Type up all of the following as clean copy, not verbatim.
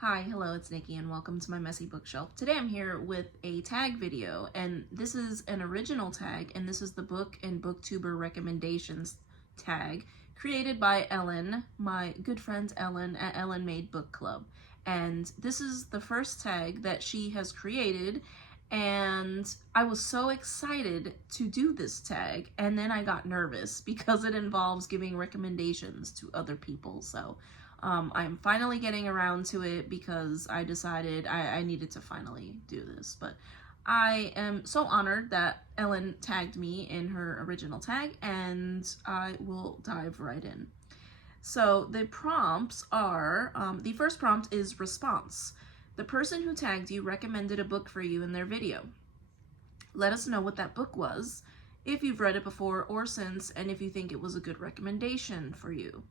Hi, hello, it's Nikki and welcome to my messy bookshelf. Today I'm here with a tag video, and this is an original tag, and this is the Book and Booktuber Recommendations Tag created by Ellen, my good friend Ellen at Ellen Made Book Club. And this is the first tag that she has created, and I was so excited to do this tag, and then I got nervous because it involves giving recommendations to other people. So I'm finally getting around to it because I decided I needed to finally do this. But I am so honored that Ellen tagged me in her original tag, and I will dive right in. So the prompts are, the first prompt is response. The person who tagged you recommended a book for you in their video. Let us know what that book was, if you've read it before or since, and if you think it was a good recommendation for you.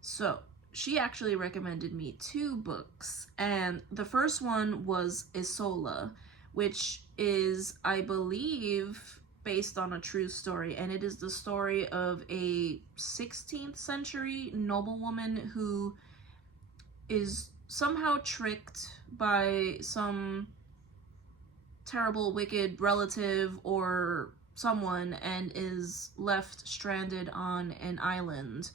So she actually recommended me 2 books, and the first one was Isola, which is, I believe, based on a true story, and it is the story of a 16th century noblewoman who is somehow tricked by some terrible, wicked relative or someone and is left stranded on an island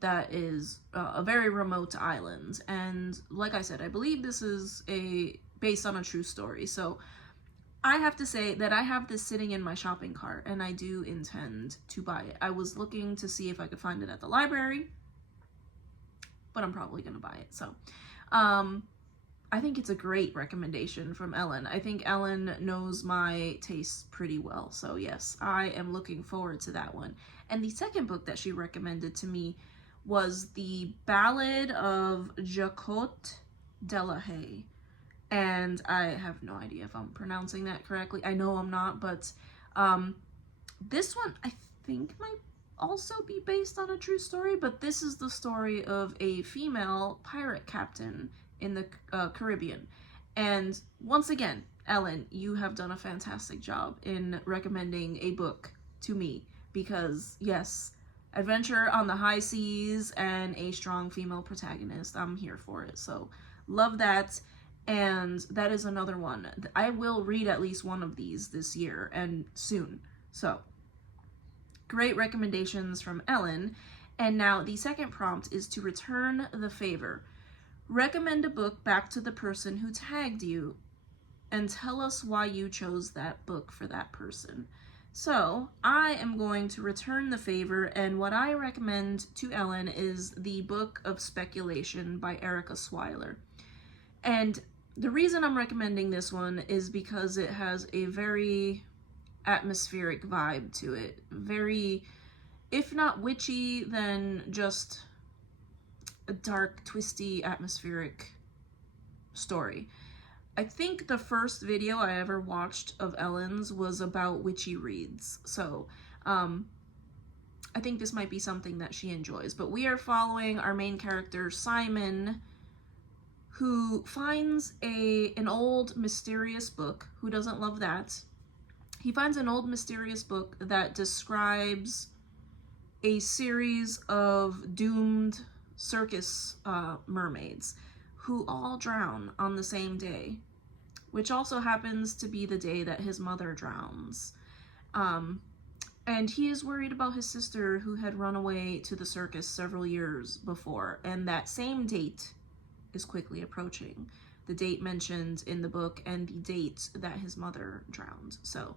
that is a very remote island. And like I said, I believe this is based on a true story. So I have to say that I have this sitting in my shopping cart, and I do intend to buy it. I was looking to see if I could find it at the library, but I'm probably gonna buy it. So I think it's a great recommendation from Ellen. I think Ellen knows my tastes pretty well. So yes, I am looking forward to that one. And the second book that she recommended to me was The Ballad of Jacot Delahaye. And I have no idea if I'm pronouncing that correctly. I know I'm not, but this one I think might also be based on a true story, but this is the story of a female pirate captain in the Caribbean. And once again, Ellen, you have done a fantastic job in recommending a book to me, because yes, adventure on the high seas and a strong female protagonist, I'm here for it. So love that. And that is another one. I will read at least one of these this year and soon. So great recommendations from Ellen. And now the second prompt is to return the favor. Recommend a book back to the person who tagged you and tell us why you chose that book for that person. So I am going to return the favor, and what I recommend to Ellen is the Book of Speculation by Erica Swyler. And the reason I'm recommending this one is because it has a very atmospheric vibe to it. Very, if not witchy, then just a dark, twisty, atmospheric story. I think the first video I ever watched of Ellen's was about witchy reads, so I think this might be something that she enjoys. But we are following our main character, Simon, who finds an old mysterious book. Who doesn't love that? He finds an old mysterious book that describes a series of doomed circus mermaids who all drown on the same day, which also happens to be the day that his mother drowns. And he is worried about his sister, who had run away to the circus several years before, and that same date is quickly approaching. The date mentioned in the book and the date that his mother drowned. So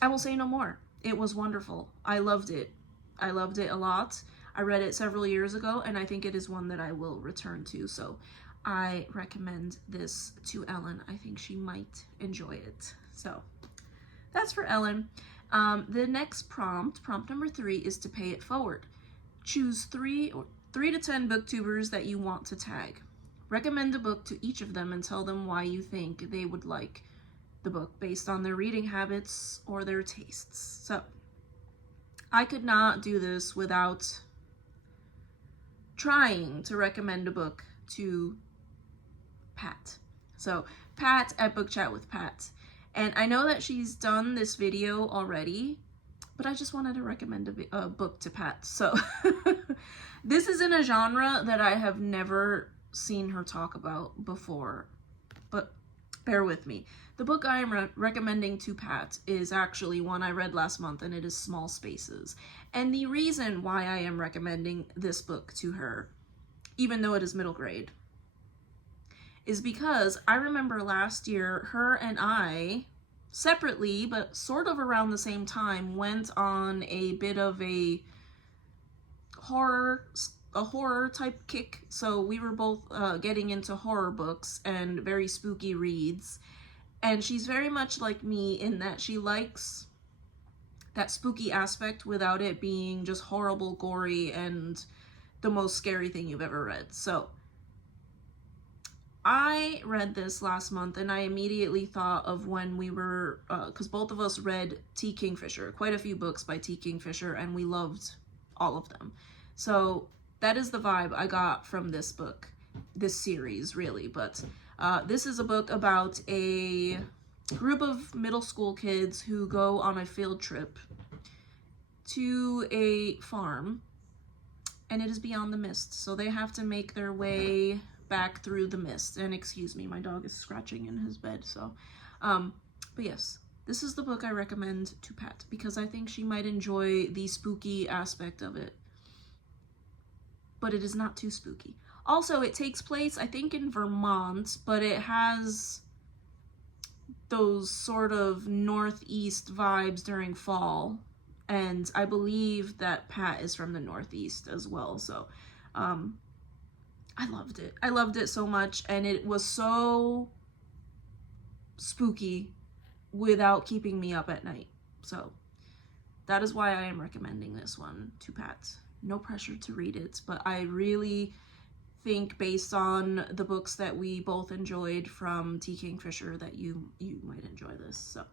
I will say no more. It was wonderful. I loved it. I loved it a lot. I read it several years ago, and I think it is one that I will return to. So I recommend this to Ellen. I think she might enjoy it. So that's for Ellen. The next prompt number 3, is to pay it forward. Choose 3 to 10 booktubers that you want to tag. Recommend a book to each of them and tell them why you think they would like the book based on their reading habits or their tastes. So I could not do this without trying to recommend a book to Pat. So Pat at Book Chat with Pat. And I know that she's done this video already, but I just wanted to recommend a book to Pat. So this is in a genre that I have never seen her talk about before, but bear with me. The book I am recommending to Pat is actually one I read last month, and it is Small Spaces. And the reason why I am recommending this book to her, even though it is middle grade, is because I remember last year her and I, separately but sort of around the same time, went on a bit of a horror type kick. So we were both getting into horror books and very spooky reads, and she's very much like me in that she likes that spooky aspect without it being just horrible, gory, and the most scary thing you've ever read. So I read this last month, and I immediately thought of when we were, because both of us read T. Kingfisher, quite a few books by T. Kingfisher, and we loved all of them. So that is the vibe I got from this book, this series, really. But this is a book about a group of middle school kids who go on a field trip to a farm, and it is beyond the mist. So they have to make their way back through the mist. And excuse me, my dog is scratching in his bed. So, but yes, this is the book I recommend to Pat because I think she might enjoy the spooky aspect of it. But it is not too spooky. Also, it takes place, I think, in Vermont, but it has those sort of northeast vibes during fall. And I believe that Pat is from the Northeast as well. So, I loved it. I loved it so much, and it was so spooky without keeping me up at night. So that is why I am recommending this one to Pat. No pressure to read it, but I really think based on the books that we both enjoyed from T. Kingfisher that you might enjoy this. So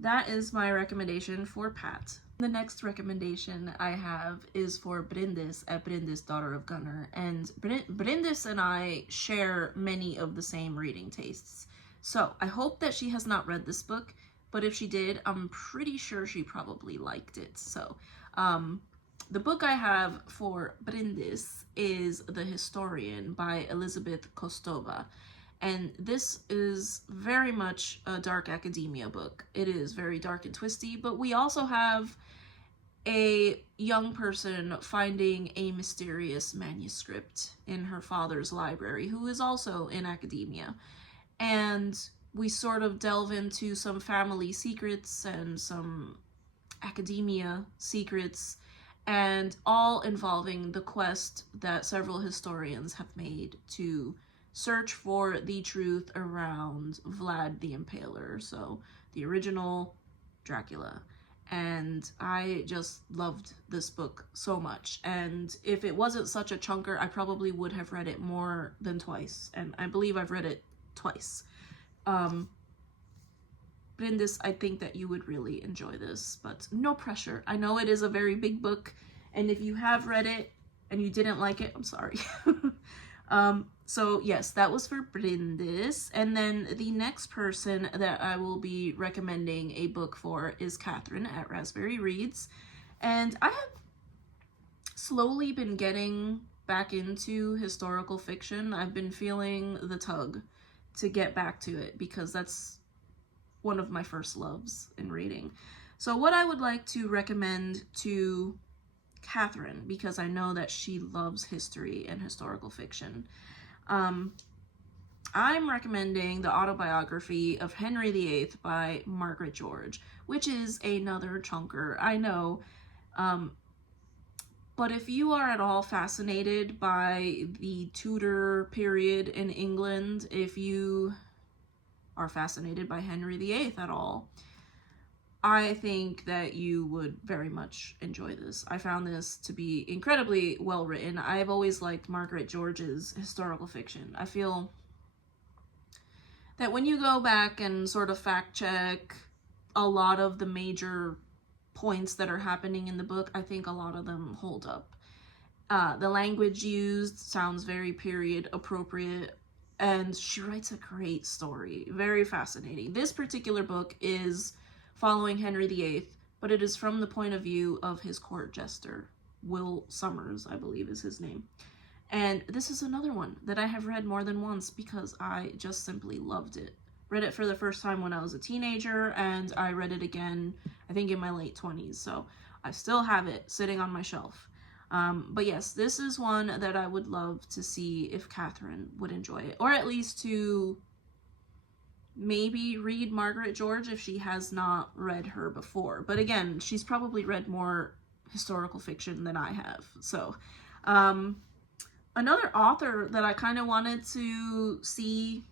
that is my recommendation for Pat. The next recommendation I have is for Brindis at Brindis, Daughter of Gunnar. And Brindis and I share many of the same reading tastes. So I hope that she has not read this book, but if she did, I'm pretty sure she probably liked it. So the book I have for Brindis is The Historian by Elizabeth Kostova. And this is very much a dark academia book. It is very dark and twisty, but we also have a young person finding a mysterious manuscript in her father's library who is also in academia. And we sort of delve into some family secrets and some academia secrets, and all involving the quest that several historians have made to search for the truth around Vlad the Impaler, so the original Dracula. And I just loved this book so much, and if it wasn't such a chunker, I probably would have read it more than twice, and I believe I've read it twice. But in this, I think that you would really enjoy this, but no pressure. I know it is a very big book, and if you have read it and you didn't like it, I'm sorry. So yes, that was for Brindis. And then the next person that I will be recommending a book for is Catherine at Raspberry Reads. And I have slowly been getting back into historical fiction. I've been feeling the tug to get back to it because that's one of my first loves in reading. So what I would like to recommend to Catherine, because I know that she loves history and historical fiction, I'm recommending the autobiography of Henry VIII by Margaret George, which is another chunker, I know, but if you are at all fascinated by the Tudor period in England, if you are fascinated by Henry VIII at all, I think that you would very much enjoy this. I found this to be incredibly well written. I've always liked Margaret George's historical fiction. I feel that when you go back and sort of fact check a lot of the major points that are happening in the book, I think a lot of them hold up. The language used sounds very period appropriate, and she writes a great story. Very fascinating. This particular book is following Henry VIII, but it is from the point of view of his court jester, Will Somers, I believe is his name. And this is another one that I have read more than once because I just simply loved it. Read it for the first time when I was a teenager, and I read it again, I think, in my late 20s. So I still have it sitting on my shelf. But yes, this is one that I would love to see if Catherine would enjoy it, or at least to maybe read Margaret George if she has not read her before. But again, she's probably read more historical fiction than I have. So another author that I kind of wanted to see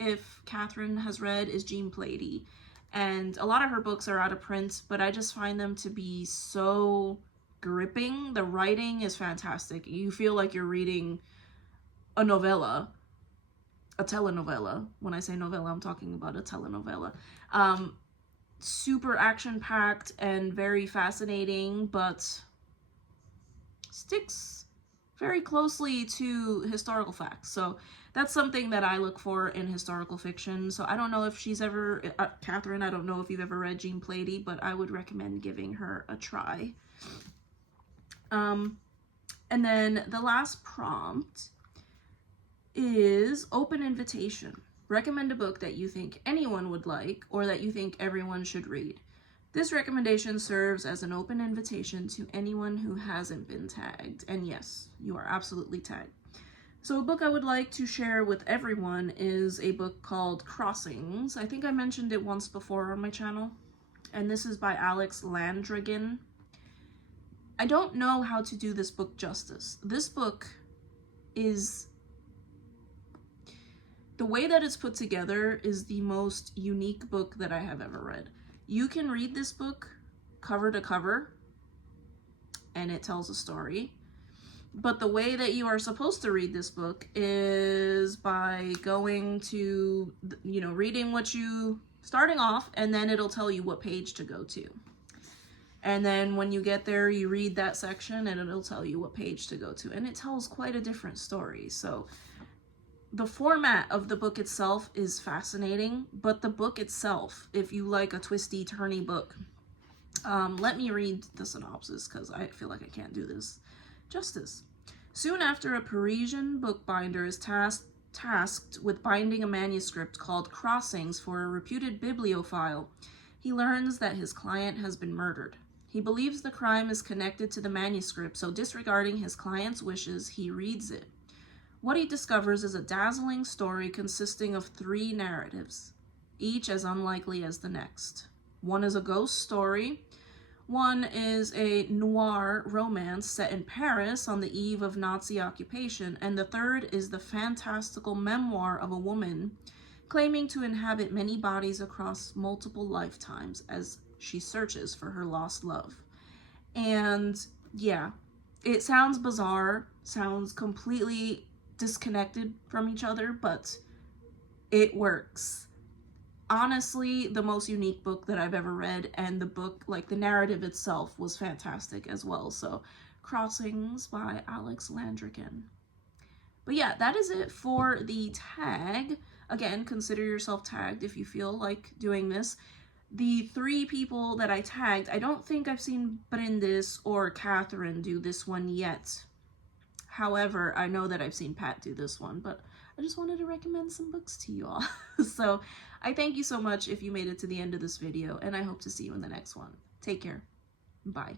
if Catherine has read is Jean Plady. And a lot of her books are out of print, but I just find them to be so gripping. The writing is fantastic. You feel like you're reading a novella, a telenovela. When I say novella, I'm talking about a telenovela. Super action-packed and very fascinating, but sticks very closely to historical facts. So that's something that I look for in historical fiction. So I don't know if she's ever, Catherine, I don't know if you've ever read Jean Plady, but I would recommend giving her a try. And then the last prompt is open invitation. Recommend a book that you think anyone would like or that you think everyone should read. This recommendation serves as an open invitation to anyone who hasn't been tagged. And yes, you are absolutely tagged. So a book I would like to share with everyone is a book called Crossings. I think I mentioned it once before on my channel. And this is by Alex Landrigan. I don't know how to do this book justice. This book is, the way that it's put together is the most unique book that I have ever read. You can read this book cover to cover, and it tells a story. But the way that you are supposed to read this book is by going to, reading starting off, and then it'll tell you what page to go to. And then when you get there, you read that section, and it'll tell you what page to go to. And it tells quite a different story. So the format of the book itself is fascinating, but the book itself, if you like a twisty, turny book, let me read the synopsis because I feel like I can't do this justice. Soon after, a Parisian bookbinder is tasked with binding a manuscript called Crossings for a reputed bibliophile, he learns that his client has been murdered. He believes the crime is connected to the manuscript, so disregarding his client's wishes, he reads it. What he discovers is a dazzling story consisting of 3 narratives, each as unlikely as the next. One is a ghost story, one is a noir romance set in Paris on the eve of Nazi occupation, and the third is the fantastical memoir of a woman claiming to inhabit many bodies across multiple lifetimes as she searches for her lost love. And yeah, it sounds bizarre, sounds completely disconnected from each other, but it works. Honestly, the most unique book that I've ever read, and the book, like the narrative itself, was fantastic as well. So Crossings by Alex Landrigan. But yeah, that is it for the tag. Again, consider yourself tagged if you feel like doing this. The 3 people that I tagged, I don't think I've seen Brindis or Catherine do this one yet. However, I know that I've seen Pat do this one, but I just wanted to recommend some books to you all. So I thank you so much if you made it to the end of this video, and I hope to see you in the next one. Take care. Bye.